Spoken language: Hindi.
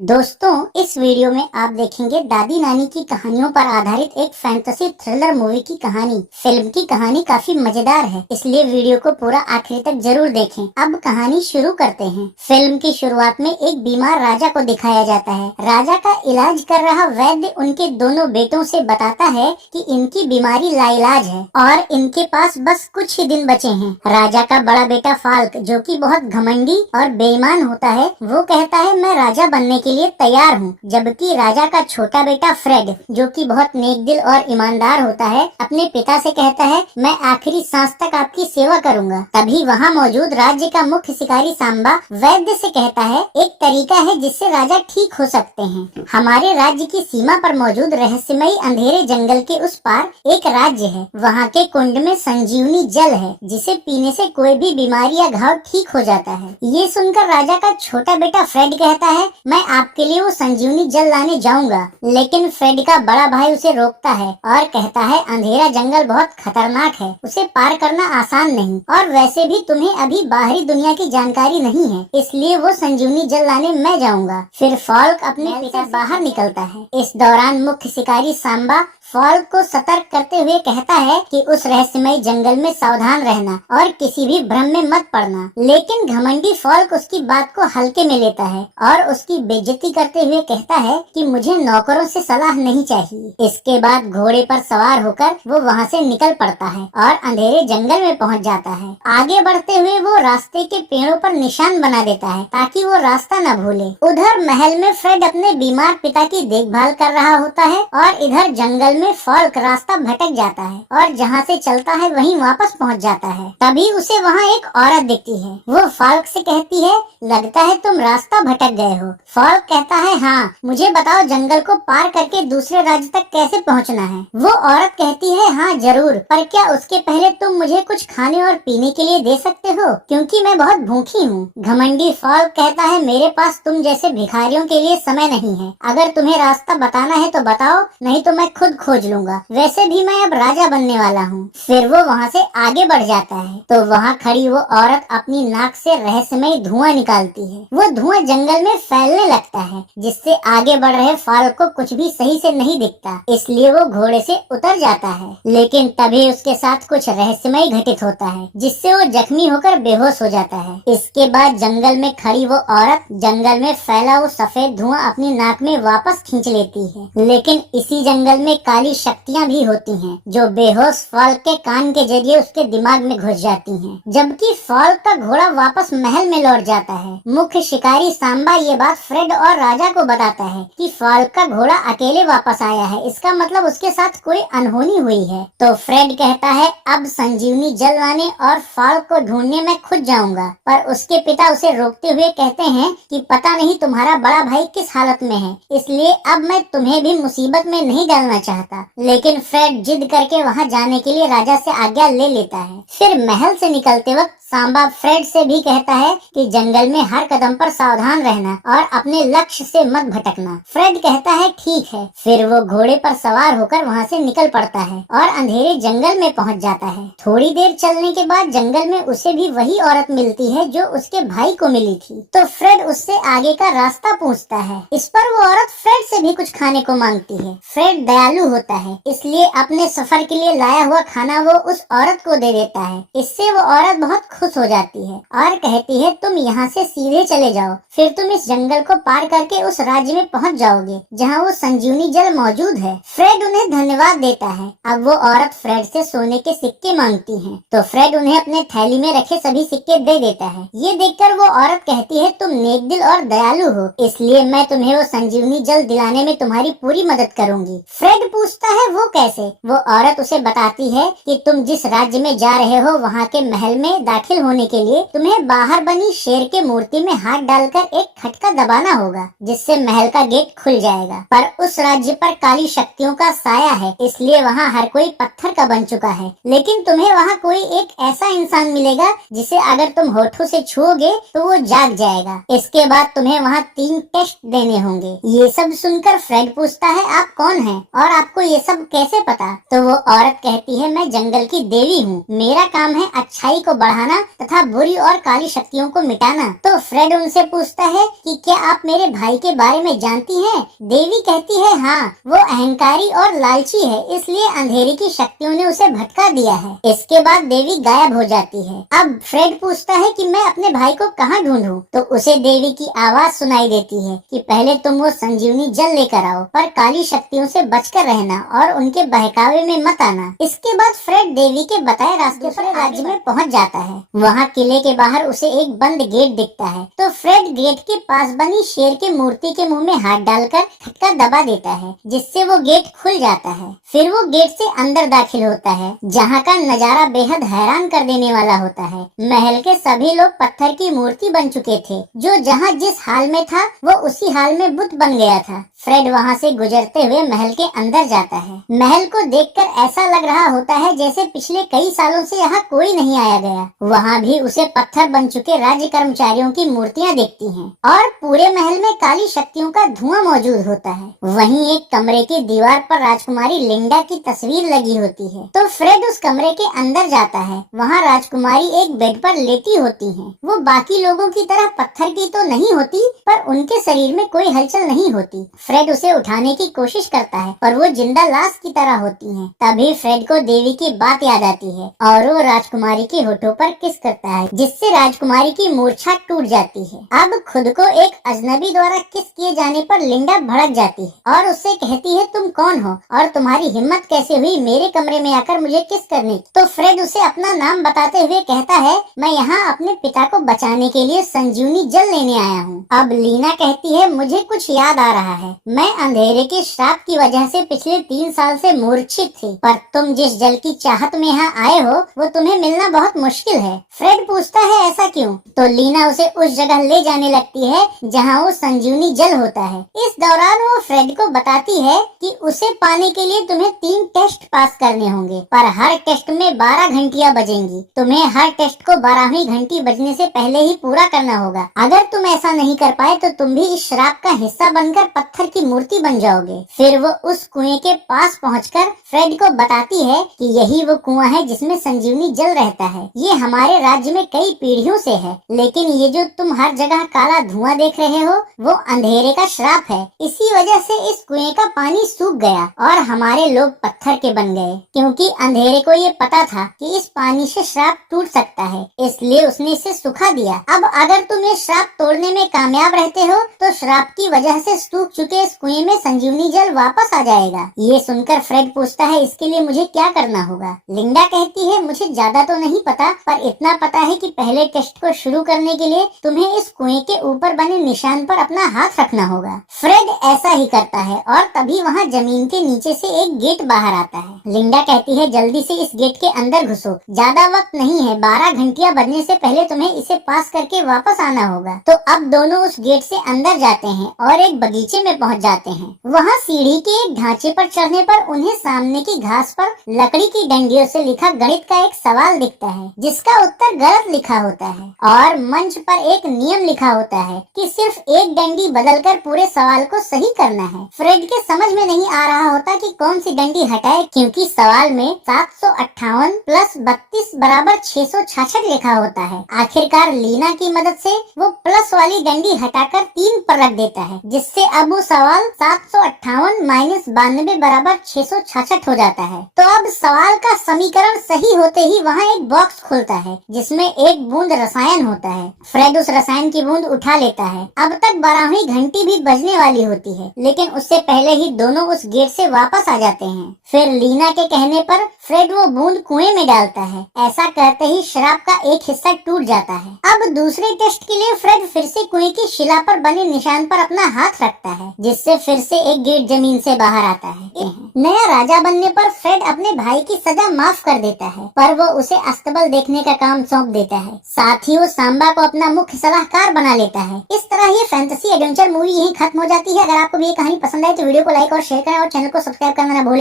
दोस्तों, इस वीडियो में आप देखेंगे दादी नानी की कहानियों पर आधारित एक फैंटेसी थ्रिलर मूवी की कहानी। फिल्म की कहानी काफी मजेदार है, इसलिए वीडियो को पूरा आखिरी तक जरूर देखें। अब कहानी शुरू करते हैं। फिल्म की शुरुआत में एक बीमार राजा को दिखाया जाता है। राजा का इलाज कर रहा वैद्य उनके दोनों बेटों से बताता है कि इनकी बीमारी लाइलाज है और इनके पास बस कुछ ही दिन बचे हैं। राजा का बड़ा बेटा फाल्क, जो कि बहुत घमंडी और बेईमान होता है, वो कहता है मैं राजा बनने के लिए तैयार हूँ, जबकि राजा का छोटा बेटा फ्रेड, जो कि बहुत नेक दिल और ईमानदार होता है, अपने पिता से कहता है मैं आखिरी सांस तक आपकी सेवा करूँगा। तभी वहाँ मौजूद राज्य का मुख्य शिकारी सांबा वैद्य से कहता है एक तरीका है जिससे राजा ठीक हो सकते हैं। हमारे राज्य की सीमा पर मौजूद रहस्यमयी अंधेरे जंगल के उस पार एक राज्य है। वहाँ के कुंड में संजीवनी जल है, जिसे पीने से कोई भी बीमारी या घाव ठीक हो जाता है। ये सुनकर राजा का छोटा बेटा फ्रेड कहता है मैं आपके लिए वो संजीवनी जल लाने जाऊंगा, लेकिन फ्रेड का बड़ा भाई उसे रोकता है और कहता है अंधेरा जंगल बहुत खतरनाक है, उसे पार करना आसान नहीं, और वैसे भी तुम्हें अभी बाहरी दुनिया की जानकारी नहीं है, इसलिए वो संजीवनी जल लाने मैं जाऊंगा। फिर फाल्क अपने पिता से बाहर निकलता है। इस दौरान मुख्य शिकारी सांबा फाल्क को सतर्क करते हुए कहता है कि उस रहस्यमय जंगल में सावधान रहना और किसी भी भ्रम में मत पड़ना, लेकिन घमंडी फाल्क उसकी बात को हल्के में लेता है और उसकी बेइज्जती करते हुए कहता है कि मुझे नौकरों से सलाह नहीं चाहिए। इसके बाद घोड़े पर सवार होकर वो वहाँ से निकल पड़ता है और अंधेरे जंगल में पहुँच जाता है। आगे बढ़ते हुए वो रास्ते के पेड़ों पर निशान बना देता है ताकि वो रास्ता न भूले। उधर महल में फ्रेड अपने बीमार पिता की देखभाल कर रहा होता है और इधर जंगल में फाल्क रास्ता भटक जाता है और जहाँ से चलता है वहीं वापस पहुँच जाता है। तभी उसे वहाँ एक औरत दिखती है। वो फाल्क से कहती है लगता है तुम रास्ता भटक गए हो। फाल्क कहता है हाँ, मुझे बताओ जंगल को पार करके दूसरे राज्य तक कैसे पहुँचना है। वो औरत कहती है हाँ जरूर, पर क्या उसके पहले तुम मुझे कुछ खाने और पीने के लिए दे सकते हो, क्योंकि मैं बहुत भूखी हूँ। घमंडी फाल्क कहता है मेरे पास तुम जैसे भिखारियों के लिए समय नहीं है, अगर तुम्हें रास्ता बताना है तो बताओ, नहीं तो मैं खुद खोज लूंगा, वैसे भी मैं अब राजा बनने वाला हूँ। फिर वो वहाँ से आगे बढ़ जाता है तो वहाँ खड़ी वो औरत अपनी नाक से रहस्यमय धुआं निकालती है। वो धुआं जंगल में फैलने लगता है, जिससे आगे बढ़ रहे फाल्क को कुछ भी सही से नहीं दिखता, इसलिए वो घोड़े से उतर जाता है। लेकिन तभी उसके साथ कुछ रहस्यमय घटित होता है, जिससे वो जख्मी होकर बेहोश हो जाता है। इसके बाद जंगल में खड़ी वो औरत जंगल में फैला वो सफेद धुआं अपनी नाक में वापस खींच लेती है। लेकिन इसी जंगल में काली शक्तियाँ भी होती हैं, जो बेहोश फाल्क के कान के जरिए उसके दिमाग में घुस जाती हैं। जबकि फाल्क का घोड़ा वापस महल में लौट जाता है। मुख्य शिकारी सांबा ये बात फ्रेड और राजा को बताता है कि फाल्क का घोड़ा अकेले वापस आया है, इसका मतलब उसके साथ कोई अनहोनी हुई है। तो फ्रेड कहता है अब संजीवनी जल लाने और फाल्क को ढूंढने मैं खुद जाऊंगा, पर उसके पिता उसे रोकते हुए कहते हैं कि पता नहीं तुम्हारा बड़ा भाई किस हालत में है, इसलिए अब मैं तुम्हें भी मुसीबत में नहीं डालना चाहता। लेकिन फ्रेड जिद करके वहाँ जाने के लिए राजा से आज्ञा ले लेता है। फिर महल से निकलते वक्त सांबा फ्रेड से भी कहता है कि जंगल में हर कदम पर सावधान रहना और अपने लक्ष्य से मत भटकना। फ्रेड कहता है ठीक है। फिर वो घोड़े पर सवार होकर वहाँ से निकल पड़ता है और अंधेरे जंगल में पहुँच जाता है। थोड़ी देर चलने के बाद जंगल में उसे भी वही औरत मिलती है जो उसके भाई को मिली थी। तो फ्रेड उससे आगे का रास्ता पूछता है। इस पर वो औरत फ्रेड से भी कुछ खाने को मांगती है। फ्रेड दयालु होता है, इसलिए अपने सफर के लिए लाया हुआ खाना वो उस औरत को दे देता है। इससे वो औरत बहुत खुश हो जाती है और कहती है तुम यहाँ से सीधे चले जाओ, फिर तुम इस जंगल को पार करके उस राज्य में पहुँच जाओगे जहाँ वो संजीवनी जल मौजूद है। फ्रेड उन्हें धन्यवाद देता है। अब वो औरत फ्रेड से सोने के सिक्के मांगती है, तो फ्रेड उन्हें अपने थैली में रखे सभी सिक्के दे देता है। ये देखकर वो औरत कहती है तुम नेक दिल और दयालु हो, इसलिए मैं तुम्हें वो संजीवनी जल दिलाने में तुम्हारी पूरी मदद करूंगी। फ्रेड पूछता है वो कैसे। वो औरत उसे बताती है कि तुम जिस राज्य में जा रहे हो वहाँ के महल में दाखिल होने के लिए तुम्हें बाहर बनी शेर के मूर्ति में हाथ डालकर एक खटका दबाना होगा, जिससे महल का गेट खुल जाएगा। पर उस राज्य पर काली शक्तियों का साया है, इसलिए वहाँ हर कोई पत्थर का बन चुका है, लेकिन तुम्हें वहाँ कोई एक ऐसा इंसान मिलेगा जिसे अगर तुम होठों से छुओगे तो वो जाग जाएगा। इसके बाद तुम्हें वहाँ 3 टेस्ट देने होंगे। ये सब सुनकर फ्रेड पूछता है आप कौन हैं और आप आपको ये सब कैसे पता? तो वो औरत कहती है, मैं जंगल की देवी हूँ, मेरा काम है अच्छाई को बढ़ाना तथा बुरी और काली शक्तियों को मिटाना। तो फ्रेड उनसे पूछता है कि क्या आप मेरे भाई के बारे में जानती हैं? देवी कहती है, हाँ, वो अहंकारी और लालची है, इसलिए अंधेरे की शक्तियों ने उसे भटका दिया है। इसके बाद देवी गायब हो जाती है। अब फ्रेड पूछता है कि मैं अपने भाई को कहाँ ढूंढूं? तो उसे देवी की आवाज सुनाई देती है कि पहले तुम वो संजीवनी जल लेकर आओ, पर काली शक्तियों से बचकर रहना और उनके बहकावे में मत आना। इसके बाद फ्रेड देवी के बताए रास्ते पर राज्य में पहुंच जाता है। वहाँ किले के बाहर उसे एक बंद गेट दिखता है, तो फ्रेड गेट के पास बनी शेर की मूर्ति के मुंह में हाथ डालकर खटका दबा देता है, जिससे वो गेट खुल जाता है। फिर वो गेट से अंदर दाखिल होता है, जहाँ का नजारा बेहद हैरान कर देने वाला होता है। महल के सभी लोग पत्थर की मूर्ति बन चुके थे, जो जहाँ जिस हाल में था वो उसी हाल में बुत बन गया था। फ्रेड वहाँ से गुजरते हुए महल के अंदर जाता है। महल को देखकर ऐसा लग रहा होता है जैसे पिछले कई सालों से यहाँ कोई नहीं आया गया। वहाँ भी उसे पत्थर बन चुके राज्य कर्मचारियों की मूर्तियाँ दिखती हैं और पूरे महल में काली शक्तियों का धुआं मौजूद होता है। वहीं एक कमरे की दीवार पर राजकुमारी लिंडा की तस्वीर लगी होती है, तो फ्रेड उस कमरे के अंदर जाता है। वहाँ राजकुमारी एक बेड पर लेटी होती हैं। वो बाकी लोगों की तरह पत्थर की तो नहीं होती, पर उनके शरीर में कोई हलचल नहीं होती। फ्रेड उसे उठाने की कोशिश करता है, पर वो जिंदा लाश की तरह होती हैं। तभी फ्रेड को देवी की बात याद आती है और वो राजकुमारी के होठों पर किस करता है, जिससे राजकुमारी की मूर्छा टूट जाती है। अब खुद को एक अजनबी द्वारा किस किए जाने पर लिंडा भड़क जाती है और उससे कहती है, तुम कौन हो और तुम्हारी हिम्मत कैसे हुई मेरे कमरे में आकर मुझे किस करने की? तो फ्रेड उसे अपना नाम बताते हुए कहता है, मैं यहाँ अपने पिता को बचाने के लिए संजीवनी जल लेने आया हूँ। अब लीना कहती है, मुझे कुछ याद आ रहा है, मैं अंधेरे के श्राप की वजह से पिछले 3 साल से मूर्छित थी, पर तुम जिस जल की चाहत में यहाँ आए हो वो तुम्हें मिलना बहुत मुश्किल है। फ्रेड पूछता है, ऐसा क्यों? तो लीना उसे उस जगह ले जाने लगती है जहाँ वो संजीवनी जल होता है। इस दौरान वो फ्रेड को बताती है कि उसे पाने के लिए तुम्हें 3 टेस्ट पास करने होंगे, पर हर टेस्ट में 12 घंटियाँ बजेंगी। तुम्हें हर टेस्ट को 12वीं घंटी बजने से पहले ही पूरा करना होगा। अगर तुम ऐसा नहीं कर पाए तो तुम भी इस श्राप का हिस्सा बनकर पत्थर की मूर्ति बन जाओगे। फिर वो उस कुएं के पास पहुंचकर फ्रेड को बताती है कि यही वो कुआं है जिसमें संजीवनी जल रहता है। ये हमारे राज्य में कई पीढ़ियों से है, लेकिन ये जो तुम हर जगह काला धुआं देख रहे हो वो अंधेरे का श्राप है। इसी वजह से इस कुएं का पानी सूख गया और हमारे लोग पत्थर के बन गए, क्योंकि अंधेरे को ये पता था कि इस पानी से श्राप टूट सकता है, इसलिए उसने इसे सुखा दिया। अब अगर तुम ये श्राप तोड़ने में कामयाब रहते हो तो श्राप की वजह से सूख चुके इस कुएं में संजीवनी जल वापस आ जाएगा। ये सुनकर फ्रेड पूछता है, इसके लिए मुझे क्या करना होगा? लिंडा कहती है, मुझे ज्यादा तो नहीं पता, पर इतना पता है कि पहले टेस्ट को शुरू करने के लिए तुम्हें इस कुएं के ऊपर बने निशान पर अपना हाथ रखना होगा। फ्रेड ऐसा ही करता है और तभी वहाँ जमीन के नीचे से एक गेट बाहर आता है। लिंडा कहती है, जल्दी से इस गेट के अंदर घुसो, ज्यादा वक्त नहीं है, 12 घंटियाँ बजने से पहले तुम्हें इसे पास करके वापस आना होगा। तो अब दोनों उस गेट से अंदर जाते हैं और एक बगीचे में पहुँच जाते हैं। वहाँ सीढ़ी के एक ढांचे पर चढ़ने पर उन्हें सामने की घास पर लकड़ी की डंडियों से लिखा गणित का एक सवाल दिखता है, जिसका उत्तर गलत लिखा होता है और मंच पर एक नियम लिखा होता है कि सिर्फ एक डंडी बदलकर पूरे सवाल को सही करना है। फ्रेड के समझ में नहीं आ रहा होता कि कौन सी डंडी हटाए, क्योंकि सवाल में 758 प्लस 32 बराबर 666 लिखा होता है। आखिरकार लीना की मदद से वो प्लस वाली डंडी हटाकर 3 पर रख देता है, जिससे अब वो सवाल 758 माइनस 92 बराबर 666 हो जाता है। तो अब सवाल का समीकरण सही होते ही वहाँ एक बॉक्स खुलता है जिसमें एक बूंद रसायन होता है। फ्रेड उस रसायन की बूंद उठा लेता है। अब तक 12वीं घंटी भी बजने वाली होती है, लेकिन उससे पहले ही दोनों उस गेट से वापस आ जाते हैं। फिर लीना के कहने पर फ्रेड वो बूंद कुएं में डालता है। ऐसा करते ही शराब का एक हिस्सा टूट जाता है। अब दूसरे टेस्ट के लिए फ्रेड फिर से कुएं की शिला पर बने निशान पर अपना हाथ रखता है, जिससे फिर से एक गेट जमीन से बाहर आता है। नया राजा बनने पर फ्रेड अपने भाई की सजा माफ कर देता है, पर वो उसे अस्तबल देखने का काम सौंप देता है। साथ ही वो सांबा को अपना मुख्य सलाहकार बना लेता है। इस तरह ये फैंटेसी एडवेंचर मूवी यहीं खत्म हो जाती है। अगर आपको भी ये कहानी पसंद आए तो वीडियो को लाइक और शेयर करें और चैनल को सब्सक्राइब करना ना भूलें।